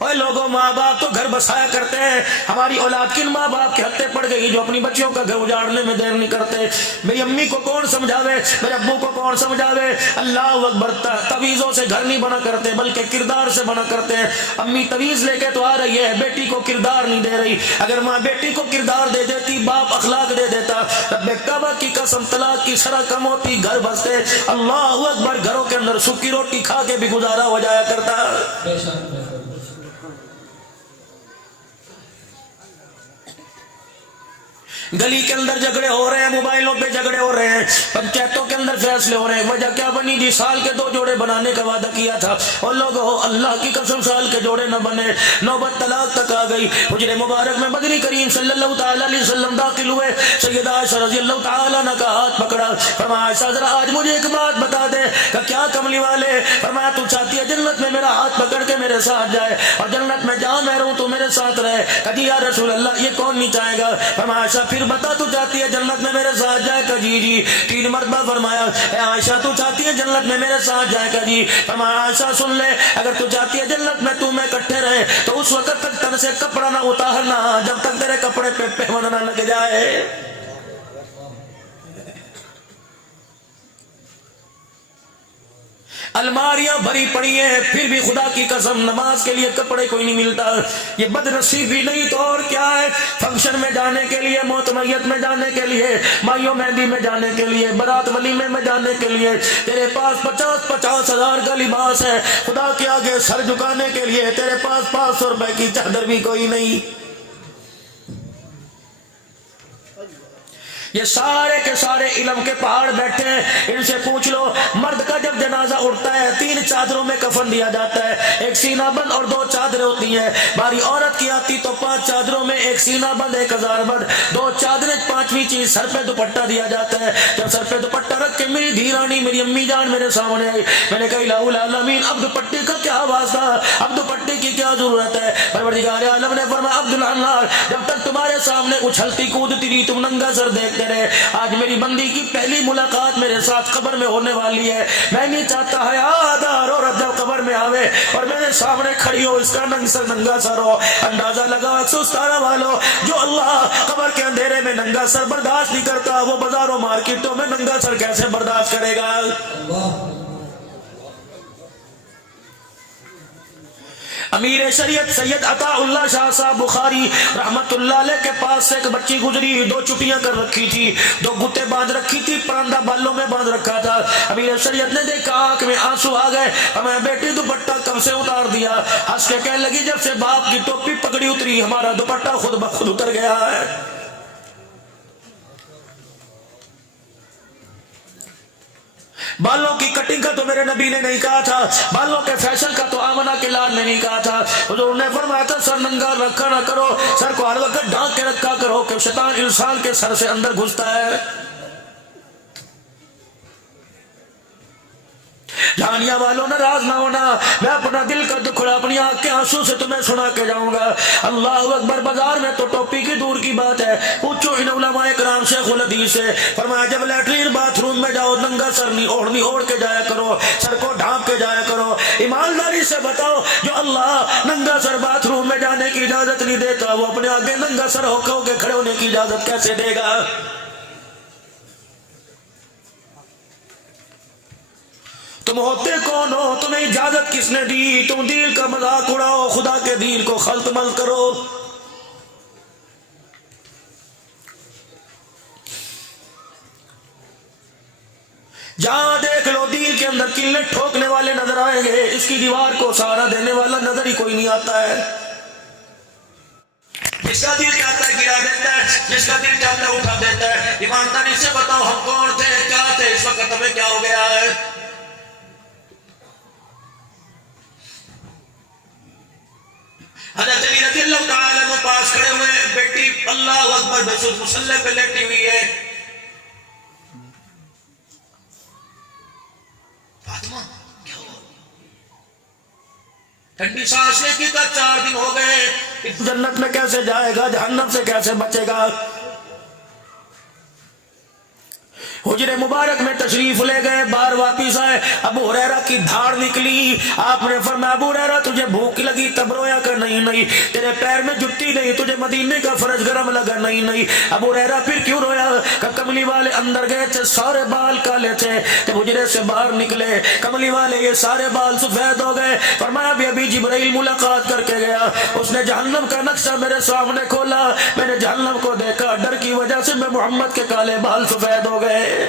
اوے لوگوں، ماں باپ تو گھر بسایا کرتے ہیں، ہماری اولاد کن ماں باپ کے ہتھے پڑ گئی جو اپنی بچیوں کا گھر اجاڑنے میں دیر نہیں کرتے؟ میری امی کو کون سمجھاوے، میرے ابو کو کون سمجھاوے؟ اللہ اکبر، تویزوں سے گھر نہیں بنا کرتے بلکہ کردار سے بنا کرتے ہیں۔ امی تویز لے کے تو آ رہی ہے، بیٹی کو کردار نہیں دے رہی۔ اگر ماں بیٹی کو کردار دے دیتی، باپ اخلاق دے دیتا، رب کعبہ کی قسم طلاق کی شرح کم ہوتی، گھر بستے۔ اللہ اکبر، گھروں کے اندر سوکھی روٹی کھا کے بھی گزارا ہو جایا کرتا۔ گلی کے اندر جھگڑے ہو رہے ہیں، موبائلوں پہ جھگڑے ہو رہے ہیں، پنچایتوں کے اندر فیصلے ہو رہے ہیں، وجہ کیا بنی جی؟ سال کے 2 جوڑے بنانے کا وعدہ کیا تھا، اور لوگوں اللہ کی قسم سال کے جوڑے نہ بنے، نوبت طلاق تک آ گئی۔ حجرے مبارک میں بدری کریم صلی اللہ تعالی علیہ وسلم داخل ہوئے، سیدہ عائشہ رضی اللہ تعالیٰ عنہ کا ہاتھ پکڑا، فرمایا عائشہ ذرا آج مجھے ایک بات بتا دے۔ کہ کیا کملی والے؟ فرمایا تو چاہتی ہے جنت میں میرا ہاتھ پکڑ کے میرے ساتھ جائے اور جنت میں جہاں میں رہوں تو میرے ساتھ رہے؟ کہ یا رسول اللہ یہ کون نہیں چاہے گا؟ فرمایا عائشہ پھر بتا تو چاہتی ہے جنت میں میرے ساتھ جائے؟ کہ جی جی۔ 3 مرتبہ فرمایا اے عائشہ تو چاہتی ہے جنت میں میرے ساتھ جائے؟ کہ جی۔ فرمایا عائشہ سن لے، اگر تو چاہتی ہے جنت میں تو میں اکٹھے رہے تو اس وقت تک تن سے کپڑا نہ اتارنا جب تک تیرے کپڑے پہ پیون نہ لگ جائے۔ الماریاں بھری پڑی ہیں، پھر بھی خدا کی قسم نماز کے لیے کپڑے کوئی نہیں ملتا۔ یہ بد نصیبی نہیں تو اور کیا ہے؟ فنکشن میں جانے کے لیے، موت میت میں جانے کے لیے، مائیوں مہندی میں جانے کے لیے، برات ولیمے میں جانے کے لیے تیرے پاس 50 ہزار کا لباس ہے، خدا کے آگے سر جھکانے کے لیے تیرے پاس 500 روپے کی چادر بھی کوئی نہیں۔ یہ سارے کے سارے علم کے پہاڑ بیٹھے ہیں، ان سے پوچھ لو مرد کا جب جنازہ اٹھتا ہے 3 چادروں میں کفن دیا جاتا ہے، 1 سینہ بند اور 2 چادریں ہوتی ہیں۔ باری عورت کی آتی تو 5 چادروں میں 1 سینہ بند 1 ہزار بند، 2 چادریں، 5ویں چیز سر پہ دوپٹہ دیا جاتا ہے۔ جب سر پہ دوپٹہ رکھ کے میری دھیرانی میری امی جان میرے سامنے آئی، میں نے کہا الہ العالمین اب دوپٹے کا کیا واسطہ، اب دوپٹے کی کیا ضرورت ہے؟ پروردگار عالم نے فرمایا عبداللہ جب تک تمہارے سامنے اچھلتی کودتی رہی تم ننگا سر دیکھتے رہے، آج میری بندی کی پہلی ملاقات میرے ساتھ قبر میں ہونے والی ہے۔ میں نہیں چاہتا حیادار عورت جب قبر میں آوے اور میرے سامنے کھڑی ہو اس کا ننگا سر ہو۔ اندازہ لگا 117 والو، جو اللہ قبر کے اندھیرے میں ننگا سر برداشت نہیں کرتا وہ بازاروں مارکیٹوں میں ننگا سر کیسے برداشت کرے گا؟ امیر شریعت سید عطا اللہ شاہ صاحب بخاری رحمت اللہ علیہ کے پاس سے ایک بچی گزری، 2 چٹیاں کر رکھی تھی، 2 گتے باندھ رکھی تھی، پرندہ بالوں میں باندھ رکھا تھا۔ امیر شریعت نے دیکھا آنکھ میں آنسو آ گئے، ہمیں بیٹی دوپٹہ کب سے اتار دیا؟ ہنس کے کہنے لگی جب سے باپ کی ٹوپی پگڑی اتری ہمارا دوپٹہ خود بخود اتر گیا ہے۔ بالوں کی کٹنگ کا تو میرے نبی نے نہیں کہا تھا، بالوں کے فیشن کا تو آمنہ کے لال نے نہیں کہا تھا۔ حضور نے فرمایا تھا سر ننگا رکھا نہ کرو، سر کو ہر وقت ڈھانک کے رکھا کرو کہ شیطان انسان کے سر سے اندر گھستا ہے۔ جہانیاں والوں ناراض نہ ہونا، میں اپنا دل کا دکھڑا اپنی آنکھ کے آنسو سے تمہیں سنا کے جاؤں گا۔ اللہ اکبر، بازار میں تو ٹوپی کی دور کی بات ہے، پوچھو ان علماء کرام شیخ الحدیث سے، فرمایا جب لیٹرین باتھ روم میں جاؤ ننگا سر نہیں اوڑھ کے جایا کرو، سر کو ڈھانپ کے جایا کرو۔ ایمانداری سے بتاؤ جو اللہ ننگا سر باتھ روم میں جانے کی اجازت نہیں دیتا وہ اپنے آگے ننگا سر ہو کے کھڑے ہونے کی اجازت کیسے دے گا؟ تم ہوتے کون ہو؟ تمہیں اجازت کس نے دی؟ تم دین کا مذاق اڑاؤ، خدا کے دین کو خلط مل کرو۔ جہاں دیکھ لو دین کے اندر کلے ٹھوکنے والے نظر آئیں گے، اس کی دیوار کو سہارا دینے والا نظر ہی کوئی نہیں آتا ہے۔ جس کا دل چاہتا ہے گرا دیتا ہے، جس کا دل چاہتا ہے اٹھا دیتا ہے۔ ایمانداری سے بتاؤ ہم کون تھے، کیا تھے، اس وقت ہمیں کیا ہو گیا ہے؟ حضرت علی رضی اللہ تعالیٰ عنہ پاس کھڑے ہوئے، بیٹی اللہ اکبر بسود مسلح پہ لیٹی ہوئی ہے۔ فاطمہ کیا ہوا؟ ٹھنڈی سانس لے کی 4 دن ہو گئے، جنت میں کیسے جائے گا، جہنم سے کیسے بچے گا؟ حجرے مبارک میں تشریف لے گئے، باہر واپس آئے، ابو ہریرہ کی دھاڑ نکلی، آپ نے فرمایا ابو ہریرہ تجھے بھوک لگی تب رویا کہ نہیں، تیرے پیر میں جتی نہیں، تجھے مدینے کا فرج گرم لگا نہیں، ابو ہریرہ پھر کیوں رویا؟ کہ کملی والے اندر گئے تھے، سارے بال کالے تھے، جب حجرے سے باہر نکلے کملی والے یہ سارے بال سفید ہو گئے، فرمایا ابھی جبرائیل ملاقات کر کے گیا، اس نے جہنم کا نقشہ میرے سامنے کھولا، میں نے جہنم کو دیکھا، ڈر کی وجہ سے میں محمد کے کالے بال سفید ہو گئے۔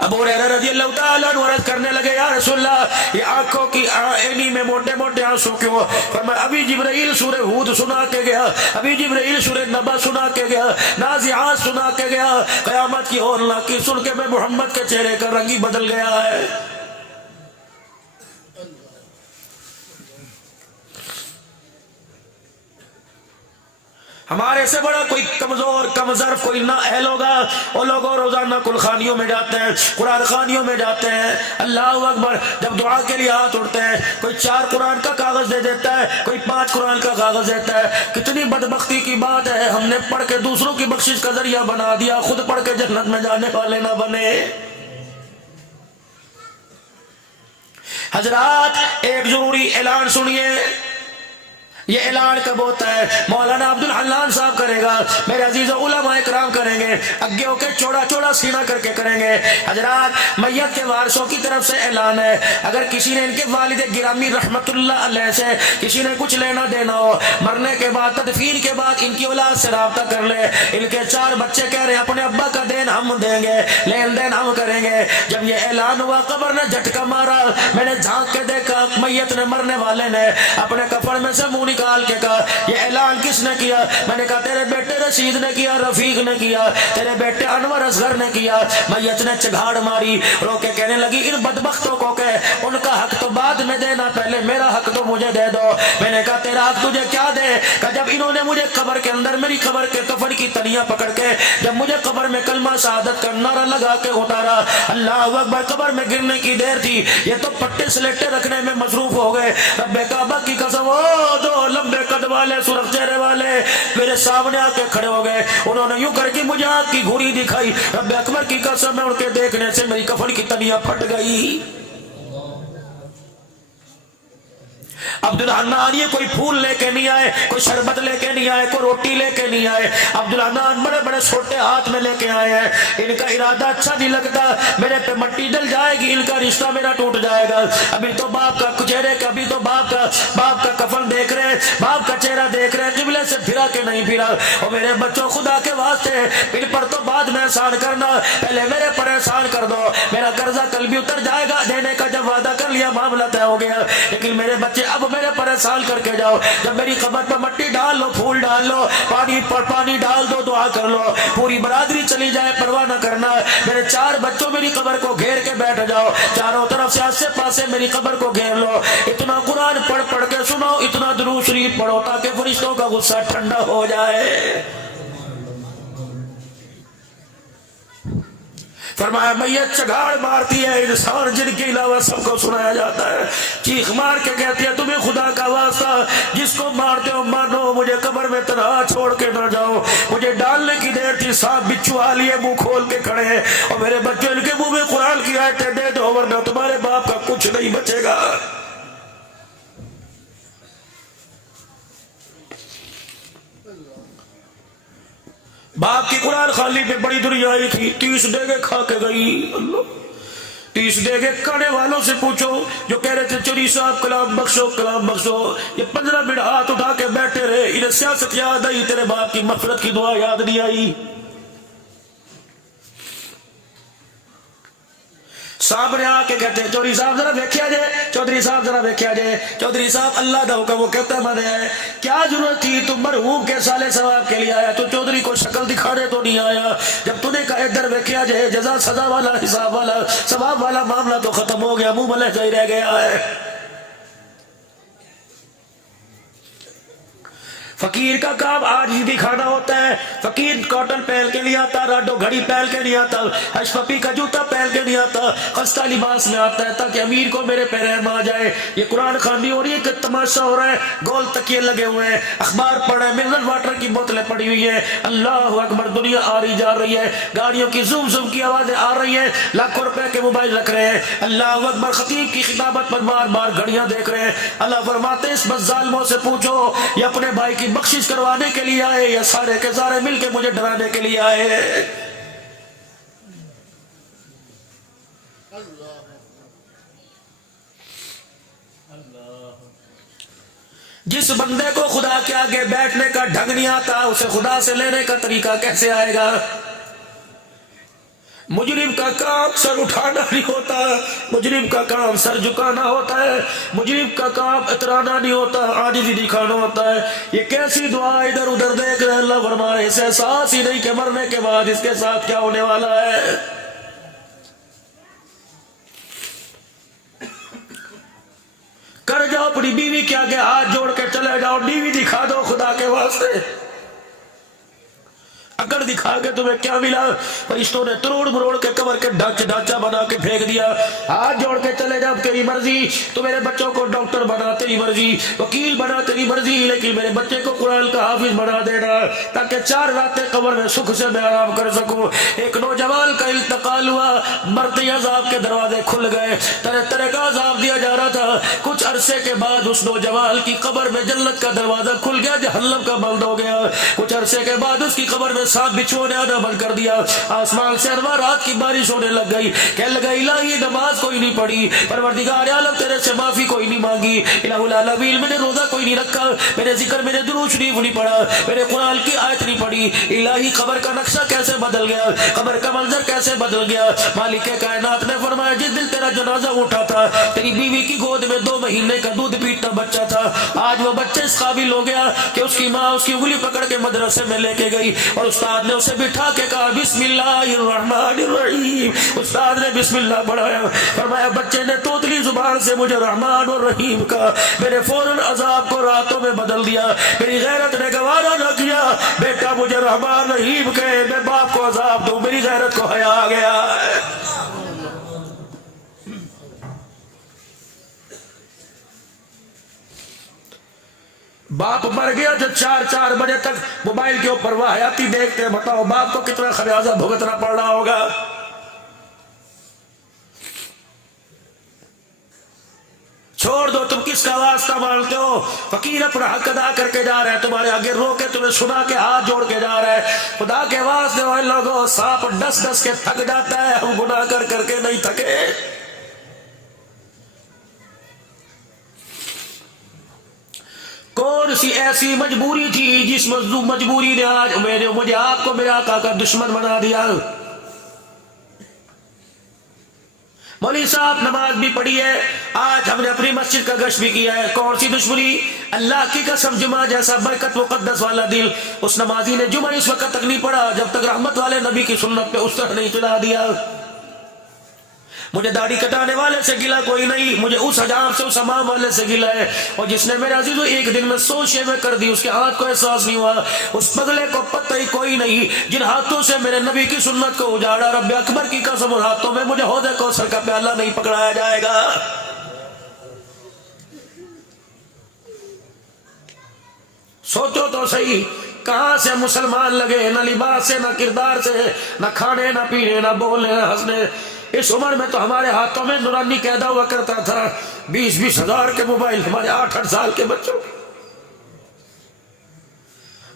ابو ہریرہ رضی اللہ تعالیٰ عنہ عرض کرنے لگے یا رسول اللہ یہ آنکھوں کی عینی میں موٹے موٹے آنسو کیوں؟ فرمایا ابھی جبرائیل سورہ ہود سنا کے گیا، ابھی جبرائیل سورہ نبا سنا کے گیا، نازعات سنا کے گیا، قیامت کی ہولناکی سن کے میں محمد کے چہرے کا رنگ ہی بدل گیا ہے۔ ہمارے سے بڑا کوئی کمزور کمظرف کوئی نہ اہل ہوگا، وہ لوگ روزانہ کل خانیوں میں جاتے ہیں، قرآن خانیوں میں جاتے ہیں، اللہ اکبر، جب دعا کے لیے ہاتھ اٹھتے ہیں کوئی 4 قرآن کا کاغذ دے دیتا ہے، کوئی 5 قرآن کا کاغذ دیتا ہے۔ کتنی بدبختی کی بات ہے، ہم نے پڑھ کے دوسروں کی بخشش کا ذریعہ بنا دیا، خود پڑھ کے جنت میں جانے والے نہ بنے۔ حضرات ایک ضروری اعلان سنیے، یہ اعلان کب ہوتا ہے؟ مولانا عبدالحنان صاحب کرے گا، میرے عزیز علماء اکرام کریں گے، اگے ہو کے چوڑا چوڑا سینہ کر کے کریں گے۔ حضرات میت کے وارثوں کی طرف سے اعلان ہے، اگر کسی نے ان کے والد گرامی رحمت اللہ علیہ سے کسی نے کچھ لینا دینا ہو، مرنے کے بعد تدفین کے بعد ان کی اولاد سے رابطہ کر لے۔ ان کے 4 بچے کہہ رہے ہیں اپنے ابا کا دین ہم دیں گے، لین دین ہم کریں گے۔ جب یہ اعلان ہوا قبر نے جھٹکا مارا، میں نے جھانک کے دیکھا میت نے، مرنے والے نے اپنے کفن میں سے منہ نکال کے کہا یہ اعلان کس نے کیا؟ میں نے کہا تیرے بیٹے رشید نے کیا، رفیق نے کیا، تیرے بیٹے انور اصغر نے کیا۔ میت نے چگاڑ ماری، رو کے کہنے لگی ان بدبختوں کو کہ ان کا حق تو بعد میں دینا، پہلے میرا حق تو مجھے دے دو۔ میں نے کہا تیرا حق تجھے کیا دے؟ کہ جب انہوں نے مجھے قبر کے اندر میری قبر کے کفن کی تنیاں پکڑ کے جب مجھے قبر میں کلمہ شہادت کا نعرہ لگا کے اتارا، اللہ اکبر، قبر میں گرنے کی دیر تھی، یہ تو پٹے سلیٹے رکھنے میں مصروف ہو گئے۔ رب کعبہ کی قسم، وہ دو لمبے قد والے سرخ چہرے والے میرے سامنے آ کے کھڑے ہو گئے، انہوں نے یوں کر کے مجھے آگ کی گھوری دکھائی، رب اکبر کی قسم میں ان کے دیکھنے سے میری کفن کی تنیاں پھٹ گئی۔ عبدالحنان یہ کوئی پھول لے کے نہیں آئے، کوئی شربت لے کے نہیں آئے، کوئی روٹی لے کے نہیں آئے، عبدالحنان بڑے بڑے چھوٹے ہاتھ میں لے کے آئے ہیں۔ ان کا ارادہ اچھا نہیں لگتا، میرے پہ مٹی ڈل جائے گی، ان کا رشتہ میرا ٹوٹ جائے گا۔ ابھی تو باپ کا چہرے کا، ابھی تو باپ کا کفن دیکھ رہے ہیں، باپ کا چہرہ دیکھ رہے ہیں، قبلے سے پھرا کے نہیں پھرا۔ اور میرے بچوں خدا کے واسطے ان پر تو بعد میں احسان کرنا، پہلے میرے پر احسان کر دو، میرا قرضہ کل بھی اتر جائے گا، دینے کا جب وعدہ کر لیا معاملہ طے ہو گیا، لیکن میرے بچے اب میرے پر احسان کر کے جاؤ۔ جب میری قبر پر مٹی ڈال لو، پھول ڈال لو، پانی ڈال دو، دعا کر لو، پوری برادری چلی جائے پرواہ نہ کرنا۔ میرے 4 بچوں میری قبر کو گھیر کے بیٹھ جاؤ، چاروں طرف سے آسے پاسے میری قبر کو گھیر لو، اتنا قرآن پڑھ پڑھ کے سناؤ، اتنا درود شریف پڑھو تاکہ فرشتوں کا غصہ ٹھنڈا ہو جائے۔ فرمایا میت چگاڑ مارتی ہے، انسان جن کے علاوہ سب کو سنایا جاتا ہے، چیخ مار کے کہتی ہے تمہیں خدا کا واسطہ جس کو مارتے ہو مانو، مجھے قبر میں تنہا چھوڑ کے نہ جاؤ۔ مجھے ڈالنے کی دیر تھی، سانپ بچھو آ لیے منہ کھول کے کھڑے ہیں، اور میرے بچے ان کے منہ میں قرآن کی آیتیں دے دو ورنہ تمہارے باپ کا کچھ نہیں بچے گا۔ باپ کی قرآن خالی پہ بڑی دنیا آئی تھی، 30 ڈیگے کھا کے گئی۔ اللہ 30 ڈیگے کھانے والوں سے پوچھو جو کہہ رہے تھے چوری صاحب کلام بخشو کلام بخشو، یہ 15 منٹ ہاتھ اٹھا کے بیٹھے رہے، انہیں سیاست یاد آئی، تیرے باپ کی مغفرت کی دعا یاد نہیں آئی۔ سامنے آ کے کہتے ہیں چودھری صاحب ذرا دیکھیا جائے، چودھری صاحب ذرا دیکھیا جائے، چودھری صاحب اللہ دا حکم، وہ کہتا ہے میں ہے کیا ضرورت تھی، تم مرحوم کے سالے ثواب کے لیے آیا، تو چودھری کو شکل دکھانے تو نہیں آیا۔ جب تو نے کہا ادھر دیکھیا جائے، جزا سزا والا حساب والا ثواب والا معاملہ تو ختم ہو گیا، منہ ملے جائی رہ گیا ہے۔ فقیر کا کام آج ہی دکھانا ہوتا ہے. فقیر کاٹن پہن کے نہیں آتا, راڈو گھڑی پہن کے نہیں آتا, ہش پپی کا جوتا پہن کے نہیں آتا, خستہ لباس میں آتا ہے تاکہ امیر کو میرے پہ رحم آ جائے. یہ قرآن خوانی ہو رہی ہے کہ تماشا ہو رہا ہے, گول تکیے لگے ہوئے ہیں, اخبار پڑھ رہے ہیں, منرل واٹر کی بوتلیں پڑی ہوئی ہیں. اللہ اکبر, دنیا آ رہی جا رہی ہے, گاڑیوں کی زوم زوم کی آوازیں آ رہی ہیں, لاکھوں روپے کے موبائل رکھ رہے ہیں. اللہ اکبر, خطیب کی خطابت پر بار بار گھڑیاں دیکھ رہے ہیں. اللہ فرماتے ہیں اس بد ظالموں سے پوچھو یہ اپنے بھائی کی بخشش کروانے کے لیے آئے یا سارے کے سارے مل کے مجھے ڈرانے کے لیے آئے. جس بندے کو خدا کے آگے بیٹھنے کا ڈھنگ نہیں آتا اسے خدا سے لینے کا طریقہ کیسے آئے گا؟ مجرم کا کام سر اٹھانا نہیں ہوتا, مجرم کا کام سر جھکانا ہوتا ہے, مجرم کا کام اترانا نہیں ہوتا, عاجزی دکھانا ہوتا ہے. یہ کیسی دعا ادھر ادھر دیکھ رہے, اللہ فرمائے اسے احساس ہی نہیں کہ مرنے کے بعد اس کے ساتھ کیا ہونے والا ہے. کر جاؤ اپنی بیوی کے آگے ہاتھ جوڑ کے چلے جاؤ, بیوی دکھا دو خدا کے واسطے. اگر دکھا کے تمہیں کیا ملا؟ فرشتوں نے تروڑ مروڑ کے کور کے ڈھانچہ بنا کے پھینک دیا. ہاتھ جوڑ کے چلے جا, تیری مرضی. تو میرے بچوں کو ڈاکٹر بنا, تیری مرضی. وکیل بنا, تیری مرضی. لیکن میرے بچے کو قرآن کا حافظ بنا دینا تاکہ 4 راتیں قبر میں سکھ سے میں آرام کر سکوں. ایک نوجوان کا انتقال ہوا, مرتے عذاب کے دروازے کھل گئے, طرح طرح کا عذاب دیا جا رہا تھا. کچھ عرصے کے بعد اس نوجوان کی قبر میں جنت کا دروازہ کھل گیا, جہنم کا بند ہو گیا. کچھ عرصے کے بعد اس کی قبر میں سانپ بچھو نے آنا بند کر دیا. آسمان سے انوارات کی بارش ہونے لگ گئی. کہنے لگا الہی نماز کوئی نہیں پڑھی, پروردگار عالم تیرے سے معافی کوئی نہیں مانگی, الہ العالمین میں نے روزہ کوئی نہیں رکھا, میرے ذکر میں نے درود شریف نہیں پڑھا, میرے قرآن کی آیت نہیں پڑھی. الہی قبر کا نقشہ کیسے بدل گیا, قبر کا منظر کیسے بدل گیا. مالک کائنات نے فرمایا جس دن تیرا جنازہ اٹھا تھا تیری بیوی کی گود میں 2 مہینے کا دودھ پیتا بچہ تھا. آج وہ بچہ اس قابل ہو گیا کہ اس کی ماں اس کی انگلی پکڑ کے مدرسے میں لے کے گئی اور استاد نے اسے بٹھا کے کہا بسم اللہ الرحمن الرحیم. استاد نے بسم اللہ پڑھایا, فرمایا بچے نے توتلی زبان سے مجھے رحمان اور رحیم کہا. میرے فوراً عذاب کو راتوں میں بدل دیا. میری غیرت نے گوارا نہ کیا بیٹا مجھے رحمان رحیم کہے, میں باپ کو عذاب دوں. میری غیرت کو حیا آ گیا. باپ مر گیا جو 4 بجے تک موبائل کے اوپر واہیاتی دیکھتے ہیں. بتاؤ باپ کو کتنا خمیازہ بھگتنا پڑ رہا ہوگا. چھوڑ دو, تم کس کا واسطہ مانتے ہو؟ فقیر اپنا حق ادا کر کے جا رہا ہے, تمہارے آگے رو کے تمہیں سنا کے ہاتھ جوڑ کے جا رہا ہے. خدا کے واسطے وہ لوگوں سانپ ڈس کے تھک جاتا ہے, ہم گناہ کر کر کے نہیں تھکے. کون سی ایسی مجبوری تھی جس مجبوری نے آج مجھے آپ کو میرے آقا کا دشمن بنا دیا؟ مولوی صاحب نماز بھی پڑھی ہے, آج ہم نے اپنی مسجد کا گشت بھی کیا ہے. کون سی دشمنی؟ اللہ کی قسم جمعہ جیسا برکت مقدس والا دل, اس نمازی نے جمعہ اس وقت تک نہیں پڑھا جب تک رحمت والے نبی کی سنت پہ اس طرح نہیں چلا دیا. مجھے داڑھی کٹانے والے سے گلا کوئی نہیں, مجھے اس حجام سے اس امام والے سے گلا ہے. اور جس نے میرے عزیزو ایک دن میں 100 شیویں کر دی اس کے ہاتھ کو احساس نہیں ہوا, اس پگلے کو پتہ ہی کوئی نہیں جن ہاتھوں سے میرے نبی کی سنت کو اجاڑا. رب اکبر کی قسم ان ہاتھوں میں مجھے حوض کوثر کا پیالہ نہیں پکڑایا جائے گا. سوچو تو صحیح, کہاں سے مسلمان لگے, نہ لباس سے, نہ کردار سے, نہ کھانے, نہ پینے, نہ بولنے, نہ ہنسنے. اس عمر میں تو ہمارے ہاتھوں میں نورانی قیدا ہوا کرتا تھا, 20 ہزار کے موبائل ہمارے 8 سال کے بچوں.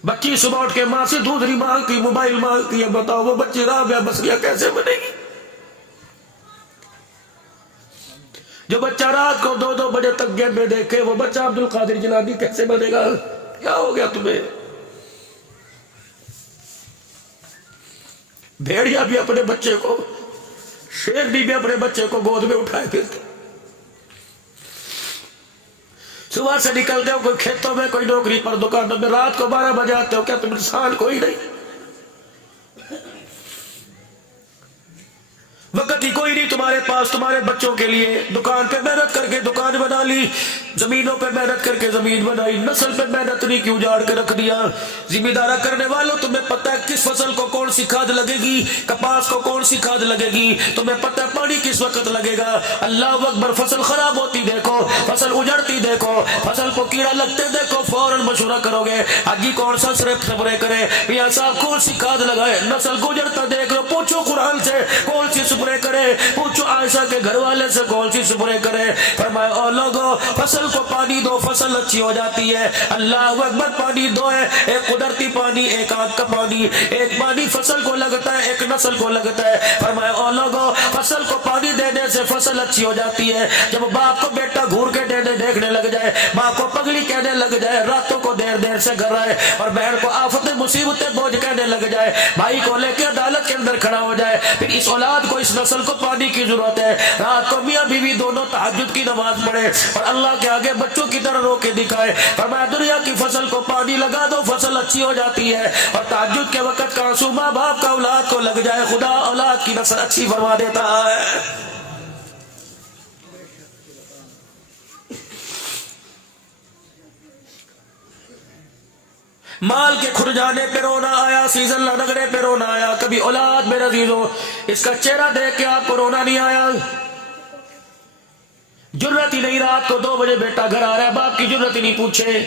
بچی صبح اٹھ کے ماں سے دودھ نہیں مانگتی, موبائل مانگتی ہے. بتاؤ وہ بچی رابعہ بصریہ کیسے بنے گی؟ جو بچہ رات کو 2 بجے تک گیٹ میں دیکھے وہ بچہ عبد القادر جیلانی کیسے بنے گا؟ کیا ہو گیا تمہیں؟ بھیڑیا بھی اپنے بچے کو, شیرنی بھی اپنے بچے کو گود میں اٹھائے پھرتے. صبح سے نکلتے ہو کوئی کھیتوں میں, کوئی نوکری پر, دکانوں میں, رات کو 12 بجے آتے ہو. کیا تم انسان کوئی نہیں؟ وقت گزرتی کوئی نہیں تمہارے پاس تمہارے بچوں کے لیے. دکان پہ محنت کر کے دکان بنا لی, زمینوں پہ محنت کر کے زمین بنائی, نسل پہ محنت نہیں کی, اجاڑ کے رکھ دیا. ذمہ دارہ کرنے والوں تمہیں پتہ ہے کس فصل کو کون سی کھاد لگے گی, کپاس کو کون سی کھاد لگے گی, تمہیں پتہ ہے پانی کس وقت لگے گا. اللہ اکبر. فصل خراب ہوتی دیکھو, فصل اجڑتی دیکھو, فصل کو کیڑا لگتے دیکھو, فوراً مشورہ کرو گے حاجی کون سا سپرے کرے, میاں صاحب کون سی کھاد لگائے. نسل کو اجڑتا دیکھ لو, پوچھو قرآن سے کون سی سپرے کرے, پوچھو عائشہ کے گھر والے سے کون سی سپرے کرے. فرمایا او لوگو فصل کو پانی دو, فصل اچھی ہو جاتی ہے. اللہ اکبر. پانی دو ہے, ایک قدرتی پانی, ایک آگ کا پانی. ایک پانی فصل کو لگتا ہے, ایک نسل کو لگتا ہے. فرمایا او لوگو فصل کو پانی دینے سے فصل اچھی ہو جاتی ہے. جب باپ کو بیٹا گھور کے دیکھنے لگ جائے, ماں کو پگلی کہنے لگ جائے, راتوں کو دیر دیر سے گھر آئے, اور بہن کو آفت مصیبتیں بوجھ کہنے لگ جائے, بھائی کو لے کے عدالت کے اندر کھڑا ہو جائے, پھر اس اولاد کو, اس نسل کو پانی کی ضرورت ہے. رات کو میاں بیوی دونوں تہجد کی نماز پڑھے اور اللہ کے آگے بچوں کی طرح رو کے دکھائے. فرمایا دنیا کی فصل کو پانی لگا دو, فصل اچھی ہو جاتی ہے. اور تہجد کے وقت کا آنسو ماں باپ کا اولاد کو لگ جائے, خدا اولاد کی نسل اچھی فرما دیتا ہے. مال کے کھر جانے پہ رونا آیا, سیزن لگنے پہ رونا آیا. کبھی اولاد میرے عزیزوں اس کا چہرہ دیکھ کے آپ کو رونا نہیں آیا؟ جرت ہی نہیں, رات کو 2 بجے بیٹا گھر آ رہا ہے, باپ کی جرت ہی نہیں پوچھے.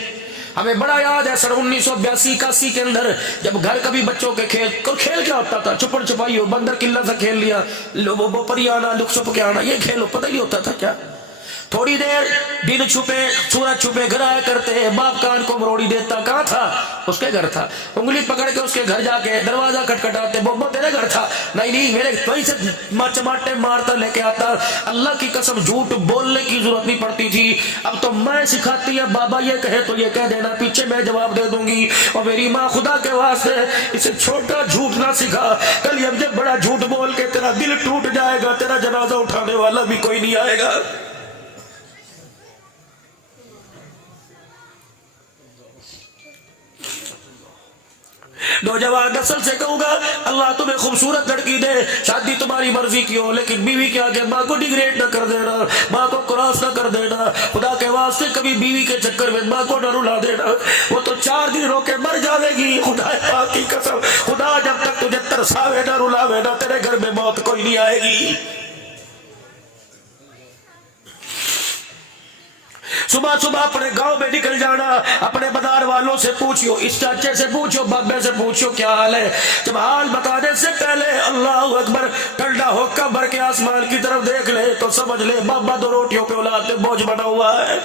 ہمیں بڑا یاد ہے سن 1982-81 کے اندر جب گھر کبھی بچوں کے کھیل کیا ہوتا تھا, چھپن چھپائی ہو, بندر قلعہ سے کھیل لیا, وہ پری آنا, لک چھپ کے آنا, یہ کھیل پتہ ہی ہوتا تھا کیا. تھوڑی دیر دن چھپے سورج چھپے گھر آیا کرتے, باپ کان کو مروڑی دیتا, کہاں تھا؟ اس کے گھر تھا. انگلی پکڑ کے اس کے گھر جا کے دروازہ کھٹکھٹاتے, بابا تیرے گھر تھا؟ نہیں میرے وہیں سے چماٹے مارتا لے کے آتا. اللہ کی قسم جھوٹ بولنے کی ضرورت نہیں پڑتی تھی. اب تو میں سکھاتی ہے, بابا یہ کہے تو یہ کہہ دینا, پیچھے میں جواب دے دوں گی. اور میری ماں خدا کے واسطے اسے چھوٹا جھوٹ نہ سکھا, کل یہ جب بڑا جھوٹ بول کے تیرا دل ٹوٹ جائے گا, تیرا جنازہ اٹھانے والا بھی کوئی نہیں آئے گا. نوجوان نسل سے کہوں گا اللہ تمہیں خوبصورت لڑکی دے, شادی تمہاری مرضی کی ہو, لیکن بیوی کے آگے ماں کو ڈیگریڈ نہ کر دینا, ماں کو کراس نہ کر دینا. خدا کے واسطے کبھی بیوی کے چکر میں ماں کو نہ رلا دینا, وہ تو 4 دن رو کے مر جاوے گی. خدا پاک کی قسم, خدا جب تک تجھے ترساوے نہ رلاوے نہ, تیرے گھر میں موت کوئی نہیں آئے گی. صبح صبح اپنے گاؤں میں نکل جانا, اپنے بازار والوں سے پوچھو, اس چاچے سے پوچھو, بابے سے پوچھو کیا حال ہے. جب حال بتانے سے پہلے اللہ اکبر ٹھنڈا ہو کر بھر کے آسمان کی طرف دیکھ لے تو سمجھ لے بابا 2 روٹیوں پہ اولاد پہ بوجھ بنا ہوا ہے.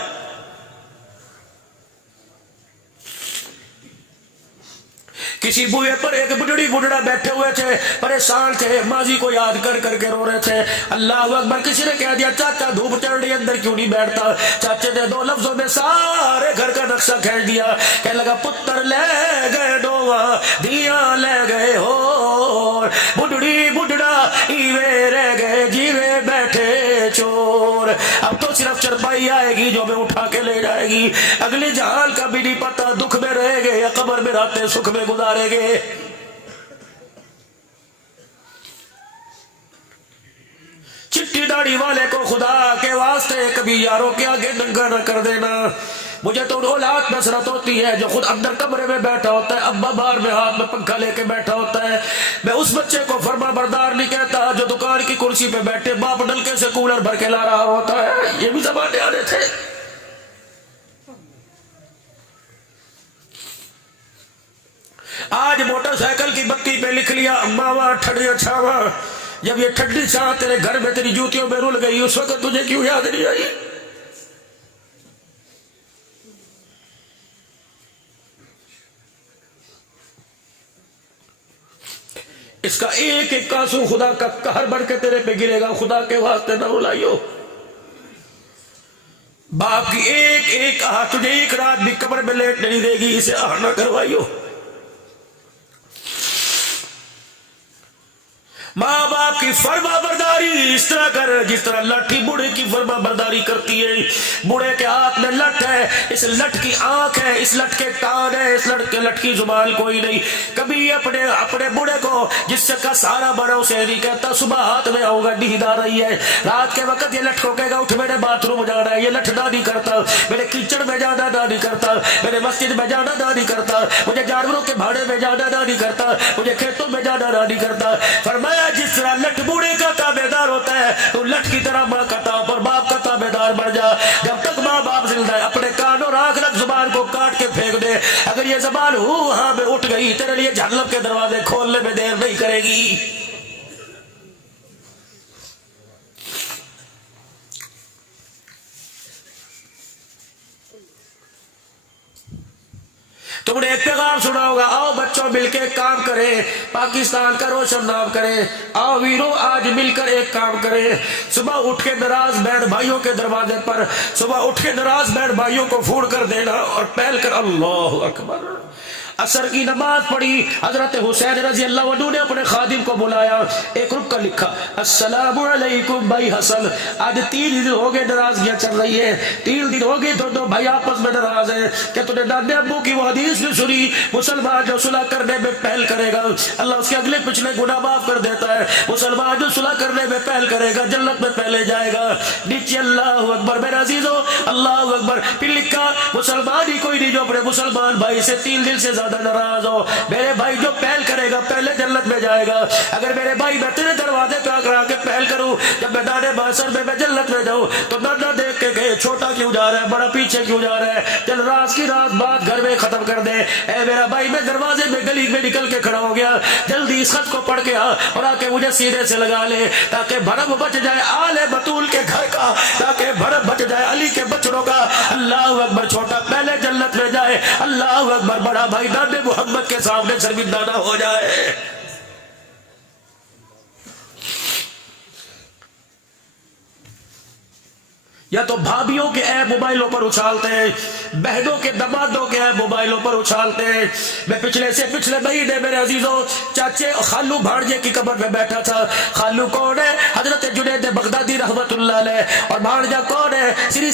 کسی بوئے پر ایک بڈڑی بڈڑا بیٹھے ہوئے تھے, پریشان تھے, ماضی کو یاد کر کر کے رو رہے تھے. اللہ اکبر. کسی نے کہہ دیا چاچا دھوپ چڑھ رہی اندر کیوں نہیں بیٹھتا. چاچے نے 2 لفظوں میں سارے گھر کا نقشہ کھینچ دیا. کہنے لگا پتر لے گئے ڈووا دیا لے گئے ہو, بڈڑی بڈڑا ایوے رہ گئے جیوے بیٹھے چور. اب تو صرف چرپائی آئے گی جو ہمیں اٹھا کے لے جائے گی, اگلے جہان کا بھی نہیں پتا, دکھ میں رہے گے یا قبر میں رہتے سکھ میں گزارے گے. چٹی داڑھی والے کو خدا کے واسطے کبھی یاروں کے آگے ننگا نہ کر دینا. مجھے تو اولاد نصرت ہوتی ہے جو خود اندر کمرے میں بیٹھا ہوتا ہے, ابا باہر میں ہاتھ میں پنکھا لے کے بیٹھا ہوتا ہے. میں اس بچے کو فرما بردار نہیں کہتا جو دکان کی کرسی پہ بیٹھے باپ نلکے سے کولر بھر کے لا رہا ہوتا ہے. یہ بھی زمانے آنے تھے. آج موٹر سائیکل کی بتی پہ لکھ لیا ماوا ٹھڈیا چھاوا. جب یہ ٹھڈی چھاوا تیرے گھر میں تیری جوتیوں میں رول گئی, اس وقت تجھے کیوں یاد نہیں آئی؟ اس کا ایک ایک آنسو خدا کا قہر بڑھ کے تیرے پہ گرے گا. خدا کے واسطے نہ رلائیو. باپ کی ایک ایک آہ تجھے ایک رات بھی قبر میں لیٹ نہیں دے گی, اسے آہ نہ کروائیو. ماں باپ کی فرما برداری اس طرح کر جس طرح لٹھی بوڑھے کی فرما برداری کرتی ہے. بوڑھے کے ہاتھ میں لٹ ہے، اس لٹ کی آنکھ ہے، اس لٹ کے کان ہے، اس لٹ کی زبان کوئی نہیں. کبھی اپنے بوڑھے کو جس سے کا سہارا بنا اسے نہیں کہتا صبح ہاتھ میں آؤں گا نیند آ رہی ہے. رات کے وقت یہ لٹ کو کہے گا اٹھ میرے باتھ روم جانا ہے. یہ لٹ نہ نہیں کرتا. میرے کچڑ میں جانا نہ نہیں کرتا. میرے مسجد میں جانا نہ نہیں کرتا. مجھے جانوروں کے بھاڑے میں جانا نہ نہیں کرتا. مجھے کھیتوں میں جانا نہ نہیں کرتا. فرمایا جس طرح لٹ بوڑھے کا تابعدار ہوتا ہے تو لٹ کی طرح ماں کا تاب اور باپ کا تابعدار بن جا. جب تک ماں باپ زندہ ہے اپنے کان اور آنکھ رکھ، زبان کو کاٹ کے پھینک دے. اگر یہ زبان ہاں میں اٹھ گئی تیرے لیے جہنم کے دروازے کھولنے میں دیر نہیں کرے گی. تم نے ایک پیغام سنا ہوگا، آؤ بچوں مل کے کام کریں، پاکستان کا روشن نام کریں. آؤ ویرو آج مل کر ایک کام کریں. صبح اٹھ کے ناراض بہن بھائیوں کے دروازے پر، صبح اٹھ کے ناراض بہن بھائیوں کو فون کر دینا اور پہل کر اللہ اکبر. عصر کی نماز پڑھی، حضرت حسین رضی اللہ عنہ نے اپنے خادم کو بلایا، ایک رکن لکھا السلام علیکم بھائی حسن، آج 3 دن ہو گئے ناراضگیاں چل رہی ہے، 3 دن ہو گئے دونوں بھائی آپس میں ناراض ہیں. کہ تو نے دادے ابو کی وہ حدیث نے سنی، مسلمان جو صلح کرنے میں پہل کرے گا اللہ اس کے اگلے پچھلے گناہ معاف کر دیتا ہے. مسلمان جو صلح کرنے میں پہل کرے گا جنت میں پہلے جائے گا. نیچے اللہ اکبر میرے عزیزو، اللہ اکبر. پھر لکھا مسلمان ہی کوئی نہیں جو اپنے مسلمان بھائی سے 3 دن سے زیادہ ناراض ہو. میرے بھائی جو پہل کرے گا پہلے جنت میں جائے گا. اگر میرے بھائی میں تیرے دروازے پہ آ کے پہل کروں، جب میں دانے باسر میں جنت میں جاؤں تو نہ دیکھ کے گئے چھوٹا کیوں جا رہا ہے، بڑا پیچھے کیوں جا رہا ہے، چل راز کی رات بات گھر میں ختم کر دے. اے میرا بھائی میں دروازے میں گلی میں نکل کے کھڑا ہو گیا، جلدی اس خط کو پڑھ کے آ اور آ کے مجھے سینے سے لگا لے تاکہ بھرم بچ جائے آل بطول کے گھر کا، تاکہ بھرم بچ جائے علی کے بچڑوں کا. اللہ اکبر. چھوٹا پہلے جنت میں جائے، اللہ اکبر. بڑا بھائی دانے محمد کے سامنے شرمندہ نہ ہو جائے. یا تو بھابھیوں کے عیب موبائلوں پر اچھالتے ہیں، بہنوں کے دمادوں کے عیب موبائلوں پر اچھالتے ہیں. میں پچھلے مہینے میرے عزیزوں چاچے خالو بھانجے کی قبر میں بیٹھا تھا. خالو کون ہے؟ حضرت جنید بغدادی رحمت اللہ علیہ. اور بھانجا کون ہے؟ سری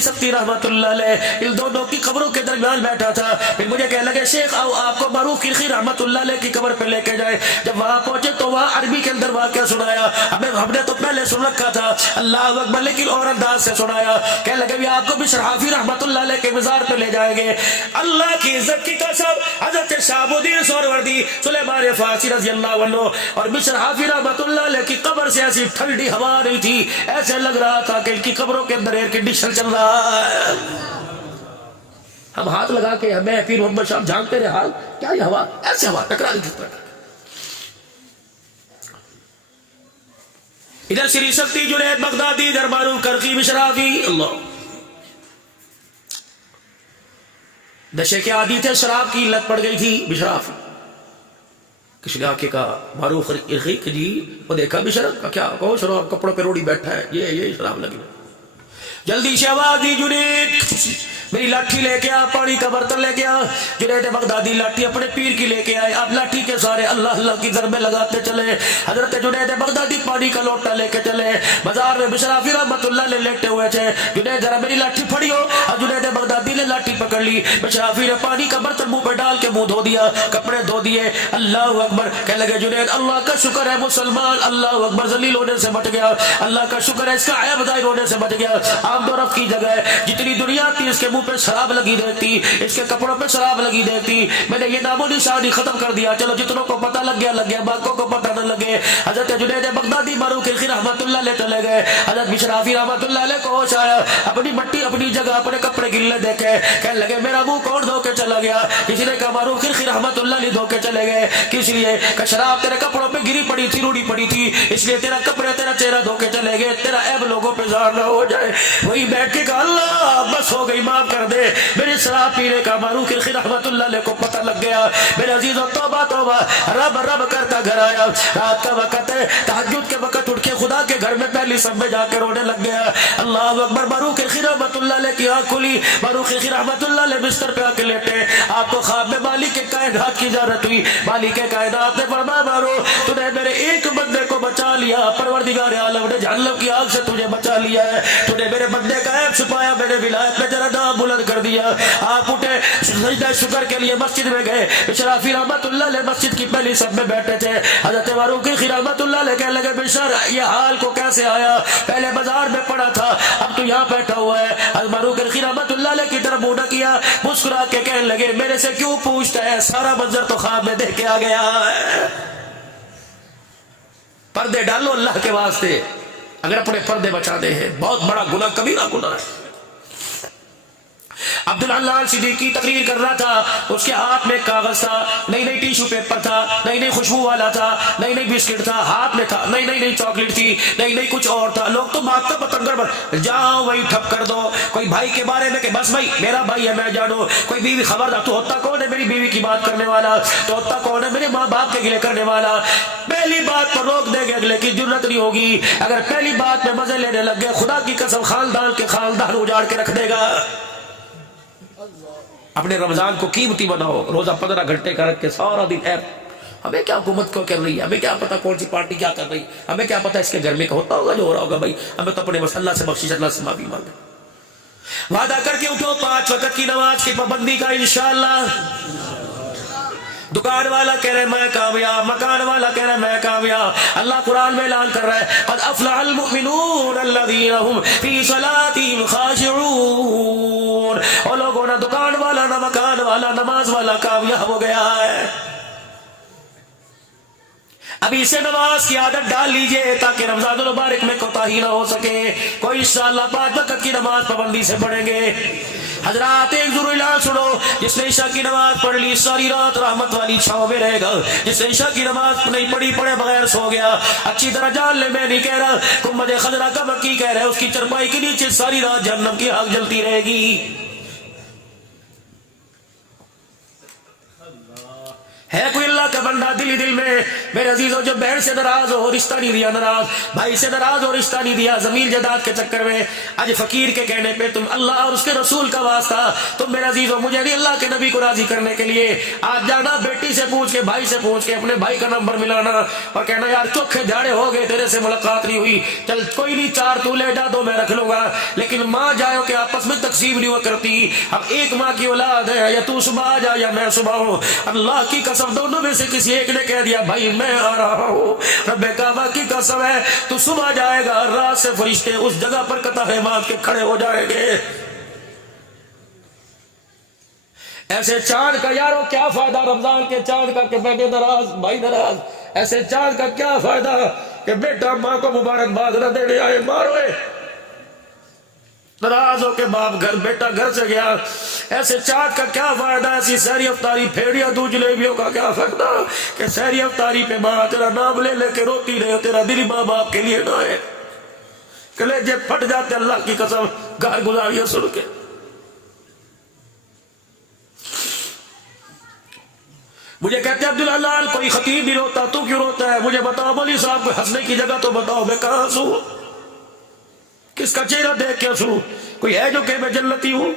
سکتی رحمت اللہ علیہ. ان دونوں کی قبروں کے درمیان بیٹھا تھا. پھر مجھے کہنے لگے شیخ آؤ آپ کو معروف کرخی رحمت اللہ علیہ کی قبر پہ لے کے جائے. جب وہاں پہنچے تو وہاں عربی کے اندر واقعہ سنایا. ہم نے تو پہلے سن رکھا تھا اللہ اکبر، لیکن اور انداز سے سنایا. کہنے لگے بھی آپ کو بشر حافی رحمت اللہ علیہ کے مزار پہ لے جائیں گے. اللہ کی عزت کی قسم حضرت شہاب الدین سہروردی سلیمان فارسی رضی اللہ عنہ اور بشر حافی رحمت اللہ علیہ کی قبر سے ایسی ٹھنڈی ہوا آ رہی تھی، ایسے لگ رہا تھا کہ ان کی قبروں کے اندر ایئر کنڈیشن چل رہا ہے. ہم ہاتھ لگا کے ہمیں پیر محمد صاحب جھانکتے رہے، حال کیا یہ ہوا ایسے ہوا ٹکرا دی. ادھر سری سکتی جنید بغدادی، ادھر معروف کرخی بشرافی. اللہ نشے کے عادی تھے، شراب کی لت پڑ گئی تھی بشرافی. کسی علاقے کا معروف کرخی کہ جی وہ دیکھا بشرف کا کیا کہو شراب کپڑوں پہ روڑی بیٹھا ہے، یہ شراب لگی. جلدی سے آواز دی جنید میری لاٹھی لے کے آ، پانی کا برتن لے کے آ. جنید بغدادی لاٹھی اپنے پیر کی لے کے آئے. اب لاٹھی کے سارے اللہ اللہ کی ضربیں لگاتے چلے. حضرت جنید بغدادی پانی کا لوٹا لے کے چلے. بازار میں بشرافی رحمت اللہ علیہ لیٹے ہوئے تھے. جنید ذرا میری لاٹھی پھڑی ہو. اور جنید بغدادی نے لاٹھی پکڑ لی. بشرافی نے پانی کا برتن منہ پہ ڈال کے منہ دھو دیا، کپڑے دھو دیے. اللہ اکبر. کہنے لگے جنید اللہ کا شکر ہے مسلمان اللہ اکبر ذلیل ہونے سے بچ گیا، اللہ کا شکر ہے اس کا عیب ظاہر ہونے سے بچ گیا. آمد و رفت کی جگہ ہے، جتنی دنیا تھی اس کے منہ پہ شراب لگی دیتی، اس کے کپڑوں پہ شراب لگی دیتی. میں نے یہ نام و نشان ہی ختم کر دیا. چلو جتنوں کو پتہ لگ گیا، باقیوں کو پتہ نہ لگے. حضرت جنید بغدادی معروف کرخی رحمت اللہ علیہ چلے گئے. حضرت بشرافی رحمت اللہ علیہ کو ہوش آیا، اپنی مٹی اپنی جگہ اپنے کپڑے گلے دیکھے. کہنے لگے میرا منہ کون دھو کے چلا گیا؟ کسی نے کہا معروف کرخی رحمت اللہ علیہ دھو کے چلے گئے. کس لیے؟ کہ شراب تیرے کپڑوں پہ گری پڑی تھی، روڑی پڑی تھی، اس لیے تیرا کپڑے تیرا چہرہ دھو کے چلے گئے، تیرا عیب لوگوں پہ ظاہر نہ ہو جائے. وہی بیٹھ کے کہا اللہ بس ہو گئی معاف کر دے. میرے شراب پینے کا معروف کرخی رحمت اللہ علیہ کو پتہ لگ گیا. میرے عزیزو توبہ توبہ، رب رب کرتا گھر آیا. رات کا وقت ہے، تہجد کے وقت اٹھ کے خدا کے گھر میں پہلی صف میں جا کے رونے لگ گیا۔ اللہ اکبر۔ باروق خیر رحمۃ اللہ علیہ کی آنکھ کھلی، باروق خیر رحمۃ اللہ علیہ بستر پہ آ کے لیٹے، آپ کو خواب میں مالک کائنات کی زیارت ہوئی۔ مالک کائنات نے فرمایا باروق تو نے میرے ایک بندے کو بچا لیا، پروردگار عالم نے جہنم کی آگ سے تجھے بچا لیا ہے، تو نے میرے بندے کا عیب چھپایا، میرے ولایت میں تیرا نام بلند کر دیا۔ آپ اٹھے سجدہ شکر کے لیے مسجد میں گئے، اشرافی رحمۃ اللہ علیہ مسجد کی پہلی صف میں بیٹھے تھے۔ حضرت باروق رحمۃ اللہ علیہ کہنے لگے بشر یہ حال کو کیسے آیا، پہلے بازار میں پڑا تھا اب تو یہاں بیٹھا ہوا ہے۔ حضرت باروق رحمۃ اللہ علیہ کی طرف منہ کیا، مسکرا کے کہنے لگے میرے سے کیوں پوچھتا ہے، سارا منظر تو خواب میں دیکھ کے آ گیا ہے۔ پردے ڈالو اللہ کے واسطے، اگر اپنے پردے بچانے ہیں، بہت بڑا گناہ، کبیرہ گناہ ہے۔ عبداللہ صدیقی تقریر کر رہا تھا، اس کے ہاتھ میں کاغذ تھا، نئی نئی ٹیشو پیپر تھا، نئی نئی خوشبو والا تھا، نئی نئی بسکٹ تھا ہاتھ میں تھا، نئی نئی چاکلیٹ تھی، نئی نئی کچھ اور تھا۔ لوگ تو بات کا پتنگر جاؤ وہی ٹھپ کر دو، کوئی بھائی کے بارے میں کہ بس بھائی میرا بھائی ہے میں جانو، کوئی بیوی خبردار تو ہوتا کون ہے میری بیوی کی بات کرنے والا، تو ہوتا کون ہے میرے ماں باپ کے گلے کرنے والا۔ پہلی بات پر روک دے گے اگلے کی جرت نہیں ہوگی، اگر پہلی بات میں مزے لینے لگ گئے خدا کی قسم خاندان کے خاندان اجاڑ کے رکھ دے گا۔ اپنے رمضان کو قیمتی بناؤ، روزہ 15 گھنٹے کا رکھ کے سارا دن ایپ، ہمیں کیا حکومت کو کر رہی ہے، ہمیں کیا پتا کون سی پارٹی کیا کر رہی، ہمیں کیا پتا اس کے گھر میں ہوتا ہوگا جو ہو رہا ہوگا، بھائی ہمیں تو اپنے اللہ سے بخشش، اللہ سے معافی مانگے۔ وعدہ کر کے اٹھو 5 وقت کی نماز کی پابندی کا انشاءاللہ۔ دکان والا کہہ رہے میں کامیاب، مکان والا کہہ رہے میں کامیاب۔ اللہ قرآن میں اعلان کر رہا ہے قد افلح المؤمنون الذین هم فی صلاتهم خاشعون۔ اور لوگوں نہ دکان والا نہ مکان والا نماز والا کامیاب ہو گیا ہے۔ ابھی سے نماز کی عادت ڈال لیجئے تاکہ رمضان المبارک میں کوتاہی نہ ہو سکے۔ کوئی انشاءاللہ 5 وقت کی نماز پابندی سے پڑھیں گے۔ حضرات ایک ضروری اعلان سنو، جس نے عشاء کی نماز پڑھ لی ساری رات رحمت والی چھاؤں میں رہے گا، جس نے عشاء کی نماز نہیں پڑھی پڑھے بغیر سو گیا، اچھی طرح جان لے میں نہیں کہہ رہا، گنبد خضرا کا مکی کہہ رہا ہے، اس کی چرپائی کے نیچے ساری رات جہنم کی آگ جلتی رہے گی۔ ہے کوئی اللہ کا بندہ دل ہی دل میں میرے عزیزوں جو بہن سے ناراض ہو رشتہ نہیں دیا، ناراض بھائی سے ناراض ہو رشتہ نہیں دیا، زمین جائیداد کے چکر میں آج فقیر کے کہنے پہ تم اللہ اور اس کے رسول کا واسطہ تم میرے عزیزوں مجھے نہیں اللہ کے نبی کو راضی کرنے کے لیے آج جانا بیٹی سے پوچھ کے بھائی سے پوچھ کے اپنے بھائی کا نمبر ملانا اور کہنا یار چوکھے جھاڑے ہو گئے تیرے سے ملاقات نہیں ہوئی، چل کوئی نہیں 4 تو لے جا 2 میں رکھ لوں گا، لیکن ماں جاؤ کہ آپس میں تقسیم نہیں ہوا کرتی، اب ایک ماں کی اولاد ہے، یا تو صبح آ جا یا میں صبح ہوں، اللہ کی قسم دونوں میں سے کسی ایک نے کہہ دیا بھائی میں آ رہا ہوں، رب کعبہ کی قسم ہے تو صبح جائے گا، رات سے فرشتے اس جگہ پر قطاریں باندھ کے کھڑے ہو جائیں گے۔ ایسے چاند کا یارو کیا فائدہ رمضان کے چاند کا کہ بیٹے ناراض بھائی ناراض، ایسے چاند کا کیا فائدہ کہ بیٹا ماں کو مبارکباد نہ دینے آئے ماروے، ناراض ہو کے باپ گھر بیٹا گھر سے گیا، ایسے چاند کا کیا فائدہ، ایسی سحری افطاری پھیڑیاں دو جلیبیوں کا کیا فائدہ کہ سحری افطاری پہ ماں تیرا نام لے لے کے روتی رہے، تیرا دل ماں باپ کے لیے نہ ہے، کلیجے پھٹ جاتے اللہ کی قسم گھر گزاریاں سن کے۔ مجھے کہتے ہیں عبداللہ کوئی خطیب بھی روتا تو کیوں روتا ہے، مجھے بتاؤ مولوی صاحب کو ہنسنے کی جگہ تو بتاؤ میں کہاں ہنسوں، کس کا چہرہ دیکھ کے ہنسوں، کوئی ہے جو کہ میں جنتی ہوں،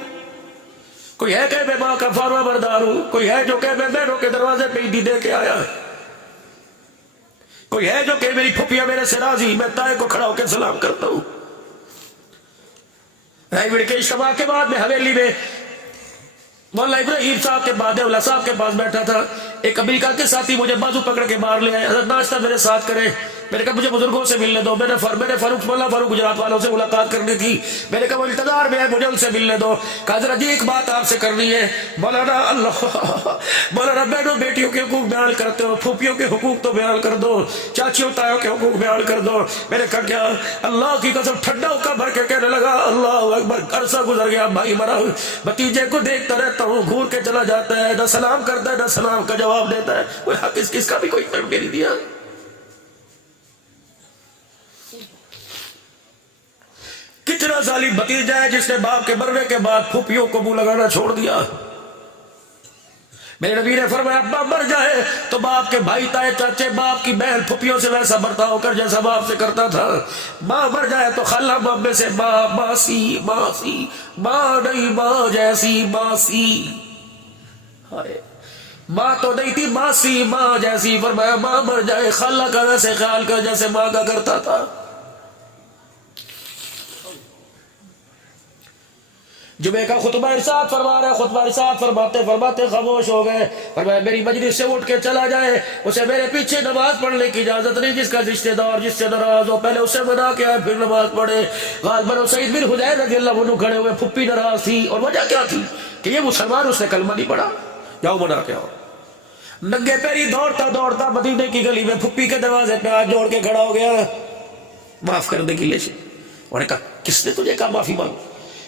کوئی ہے کہ میں ماں کا فرما بردار ہوں، کوئی ہے جو کہ میں بہنوں کے دروازے پہ عیدی دے کے آیا، کوئی ہے جو کہ میری پھپھیاں میرے سے راضی میں تائے کو کھڑا ہو کے سلام کرتا ہوں۔ رائے کے اجتماع کے بعد میں حویلی میں مولانا ابراہیم صاحب کے بعد اللہ صاحب کے پاس بیٹھا تھا، ایک امریکہ کے ساتھی مجھے بازو پکڑ کے باہر لے آئے، حضرت ناشتہ میرے ساتھ کرے، میں نے کہا مجھے بزرگوں سے ملنے دو، میں نے فاروق مولانا فاروق گجرات والوں سے ملاقات کرنی تھی، میں نے کہا وہ انتظار میں ہے مجھے ان سے ملنے دو، کہا حضرت جی ایک بات آپ سے کرنی ہے، مولانا اللہ مولانا بہنوں بیٹیوں کے حقوق بیان کرتے ہو، پھوپھیوں کے حقوق تو بیان کر دو، چاچیوں تایوں کے حقوق بیان کر دو، میں نے کہا کیا، اللہ کی قسم ٹھنڈا ہوکا بھر کے کہنے لگا اللہ اکبر، عرصہ گزر گیا بھائی مرا، بھتیجے کو دیکھتا رہتا ہوں گھور کے چلا جاتا ہے، نہ سلام کرتا ہے نہ سلام کا جواب دیتا ہے، کوئی حق اس کا بھی کوئی فرق نہیں دیا۔ کتنا ظالم بھتیجا ہے جس نے باپ کے مرنے کے بعد پھوپھیوں کو منہ لگانا چھوڑ دیا، میرے نبی نے فرمایا ابا مر جائے تو باپ کے بھائی تائے چاچے باپ کی بہن پھپھیوں سے ویسا برتاؤ کر جیسا باپ سے کرتا تھا. ماں مر جائے تو خالہ بابے سے ماں باسی باسی ماں نہیں ماں جیسی باسی. ماں تو نہیں تھی باسی ماں جیسی. فرمایا ماں مر جائے خالہ کا ویسے خیال کر جیسے ماں کا کرتا تھا. جمعے کا خطبہ ارشاد فرما رہے, خطبہ ارشاد فرماتے فرماتے خاموش ہو گئے. فرمایا میری مجلس سے اٹھ کے چلا جائے اسے میرے پیچھے نماز پڑھنے کی اجازت نہیں. جس کا رشتہ دار جس سے ناراض ہو پہلے اسے منا کے آئے پھر نماز پڑھے. غالباً سعید بن حذیر رضی اللہ عنہ کھڑے ہوئے, پھپھی ناراض تھی اور وجہ کیا تھی کہ یہ مسلمان, اس نے کلمہ نہیں پڑھا, جاؤ منا کے آؤ. ننگے پیری دوڑتا دوڑتا مدینے کی گلی میں پھپھی کے دروازے پہ ہاتھ جوڑ کے کھڑا ہو گیا معاف کرنے کے لیے. انہوں نے کہا کس نے تجھے کہا معافی مانگ؟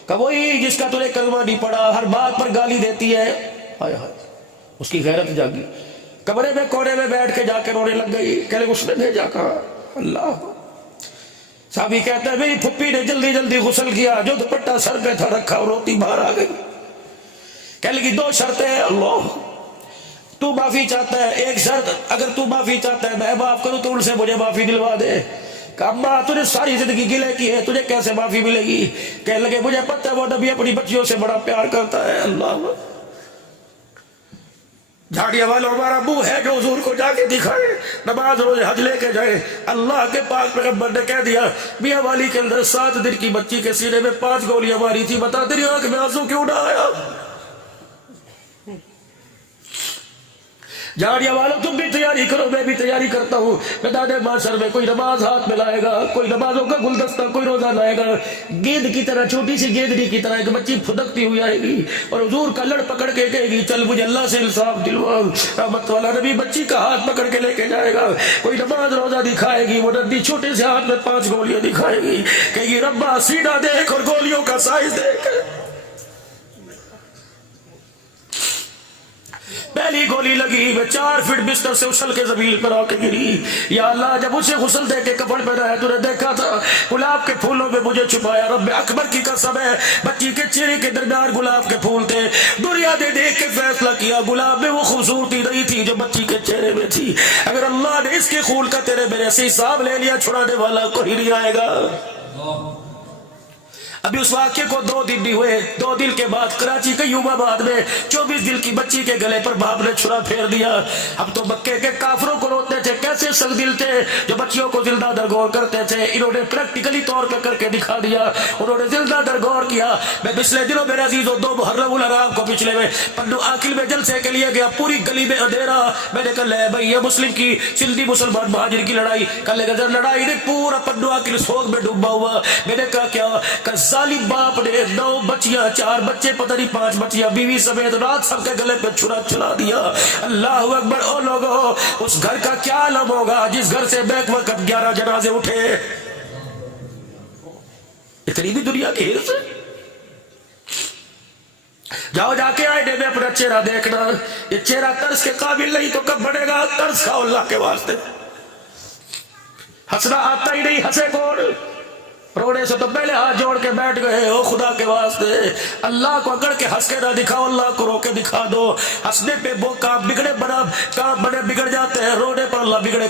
کہ وہی جس کا تجھے کلمہ نہیں پڑھا, ہر بات پر گالی دیتی ہے. ہائے ہائے, اس کی غیرت جاگی, کمرے میں کونے میں بیٹھ کے جا کے رونے لگ گئی. کہ اس نے بھیجا, کہا اللہ. صحابی کہتے ہیں میری پھپھی نے جلدی جلدی غسل کیا, جو دوپٹہ سر پہ تھا رکھا اور روتی باہر آ گئی. کہنے لگی دو شرطیں ہیں اللہ, تو معافی چاہتا ہے, ایک شرط اگر تو معافی چاہتا ہے میں معاف کروں تو ان سے مجھے معافی دلوا دے. کہ اماں تجھے ساری زندگی گلے کی ہے, تجھے کیسے معافی ملے گی؟ کہنے لگے مجھے پتہ ہے وہ نبی اپنی بچیوں سے بڑا پیار کرتا ہے. اللہ, جھاڑیاں والا ہمارا ابو ہے جو حضور کو جا کے دکھائے, نماز روز حج لے کے جائے. اللہ کے پاک پیغمبر نے کہہ دیا میاں والی کے اندر 7 دن کی بچی کے سینے میں 5 گولیاں ماری تھی, بتا تیری آنکھ میں آنسو کیوں نہ آیا؟ جھاڑیاں والوں تم بھی تیاری کرو, میں بھی تیاری کرتا ہوں. میدان معاشر میں کوئی نماز ہاتھ میں لائے گا, کوئی نمازوں کا گلدستہ, کوئی روزہ لائے گا. گیند کی طرح, چھوٹی سی گیندڑی کی طرح ایک بچی پھدکتی ہوئی آئے گی اور حضور کا لڑ پکڑ کے کہے گی چل مجھے اللہ سے انصاف دلوا. رحمت والا نبی بچی کا ہاتھ پکڑ کے لے کے جائے گا. کوئی نماز روزہ دکھائے گی, وہ ننھی چھوٹے سے ہاتھ میں 5 گولیاں دکھائے گی, کہے گی ربا سینہ دیکھ اور گولیوں کا سائز دیکھ. پہلی گولی لگی, میں 4 فٹ بستر سے اچھل کے زمین پر آ کے گری. یا اللہ جب اسے غسل دے کے کفن پہنایا تو نے دیکھا تھا گلاب کے پھولوں میں مجھے چھپایا. رب اکبر کی قسم ہے بچی کے چہرے کے درمیان گلاب کے پھول تھے. دنیا نے دیکھ کے فیصلہ کیا گلاب میں وہ خوبصورتی نہیں تھی جو بچی کے چہرے میں تھی. اگر اللہ نے اس کے خون کا تیرے میرے سے حساب لے لیا چھڑانے والا کوئی نہیں آئے گا. ابھی اس واقعے کو 2 دن بھی ہوئے. 2 دن کے بعد کراچی کے یوم آباد میں 24 دن کی بچی کے گلے پر باپ نے چھرا پھیر دیا. ہم تو مکے کے کافروں کو روتے تھے, کیسے سخت دل تھے جو بچیوں کو زندہ درگور کرتے تھے. انہوں نے پریکٹیکلی طور پہ کر کے دکھا دیا, انہوں نے زندہ درگور کیا. میں پچھلے دنوں میرے عزیزوں 2 محرم الحرام کو پچھلے میں پنڈو عاقل میں جلسے کے لیے گیا. پوری گلی میں اندھیرا. میں نے کہا لے بھائی یہ مسلم کی سندھی مسلمان مہاجر کی لڑائی, کل گزر لڑائی نہیں, پورا پنڈو عاقل سوگ میں ڈوبا ہوا. میں نے کہا کیا؟ کہ ظالم باپ نے 9 بچیاں 4 بچے پتہ نہیں 5 بچیاں بیوی سمیت رات سب کے گلے پہ چھرا چلا دیا. اللہ اکبر. او لوگو اس گھر کا کیا عالم ہوگا جس گھر سے بیک وقت 11 جنازے اٹھے. اتنی بھی دنیا کی ہرس. جاؤ جا کے آئینے میں اپنا چہرہ دیکھنا, یہ چہرہ ترس کے قابل نہیں تو کب بڑھے گا؟ ترس کھاؤ اللہ کے واسطے. ہنسنا آتا ہی نہیں, ہنسے کون؟ رونے سے تو پہلے ہاتھ جوڑ کے بیٹھ گئے ہو خدا کے واسطے. اللہ کو اکڑ کے ہنس کے نہ دکھاؤ, اللہ کو رو کے دکھا دو. ہنسنے پہ وہ کام بگڑے بنا کام بڑے بگڑ جاتے ہیں, رونے پر اللہ بگڑے